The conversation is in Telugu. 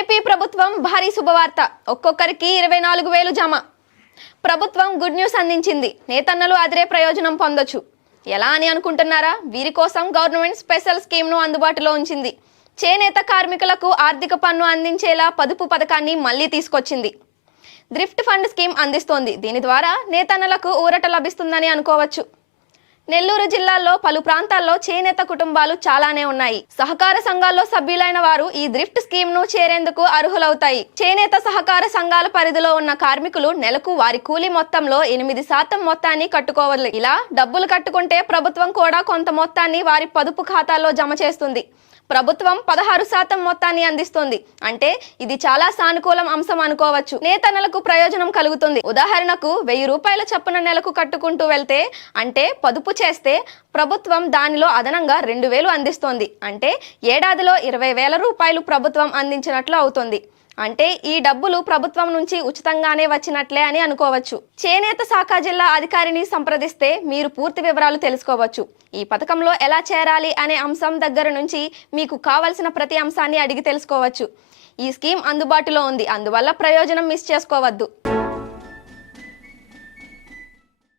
ఏపీ ప్రభుత్వం భారీ శుభవార్త. ఒక్కొక్కరికి 24,000 జమ. ప్రభుత్వం గుడ్ న్యూస్ అందించింది. నేతన్నలు అదిరే ప్రయోజనం పొందొచ్చు. ఎలా అని అనుకుంటున్నారా? వీరి కోసం గవర్నమెంట్ స్పెషల్ స్కీమ్ ను అందుబాటులో ఉంచింది. చేనేత కార్మికులకు ఆర్థిక పన్ను అందించేలా పొదుపు పథకాన్ని మళ్లీ తీసుకొచ్చింది. థ్రిఫ్ట్ ఫండ్ స్కీమ్ అందిస్తోంది. దీని ద్వారా నేతన్నలకు ఊరట లభిస్తుందని అనుకోవచ్చు. నెల్లూరు జిల్లాలో పలు ప్రాంతాల్లో చేనేత కుటుంబాలు చాలానే ఉన్నాయి. సహకార సంఘాల్లో సభ్యులైన వారు ఈ థ్రిఫ్ట్ స్కీమ్ ను చేరేందుకు అర్హులవుతాయి. చేనేత సహకార సంఘాల పరిధిలో ఉన్న కార్మికులు నెలకు వారి కూలీ మొత్తంలో 8% మొత్తాన్ని కట్టుకోవాలి. ఇలా డబ్బులు కట్టుకుంటే ప్రభుత్వం కూడా కొంత మొత్తాన్ని వారి పొదుపు ఖాతాల్లో జమ చేస్తుంది. ప్రభుత్వం 16% మొత్తాన్ని అందిస్తుంది. అంటే ఇది చాలా సానుకూలం అంశం అనుకోవచ్చు. నేతన్నలకు ప్రయోజనం కలుగుతుంది. ఉదాహరణకు 1000 రూపాయల చొప్పున నెలకు కట్టుకుంటూ వెళ్తే, అంటే పొదుపు చేస్తే ప్రభుత్వం దానిలో అదనంగా 2,000 అందిస్తోంది. అంటే ఏడాదిలో 20,000 రూపాయలు ప్రభుత్వం అందించినట్లు అవుతుంది. అంటే ఈ డబ్బులు ప్రభుత్వం నుంచి ఉచితంగానే వచ్చినట్లే అని అనుకోవచ్చు. చేనేత శాఖ జిల్లా అధికారిని సంప్రదిస్తే మీరు పూర్తి వివరాలు తెలుసుకోవచ్చు. ఈ పథకంలో ఎలా చేరాలి అనే అంశం దగ్గర నుంచి మీకు కావలసిన ప్రతి అంశాన్ని అడిగి తెలుసుకోవచ్చు. ఈ స్కీమ్ అందుబాటులో ఉంది. అందువల్ల ప్రయోజనం మిస్ చేసుకోవద్దు.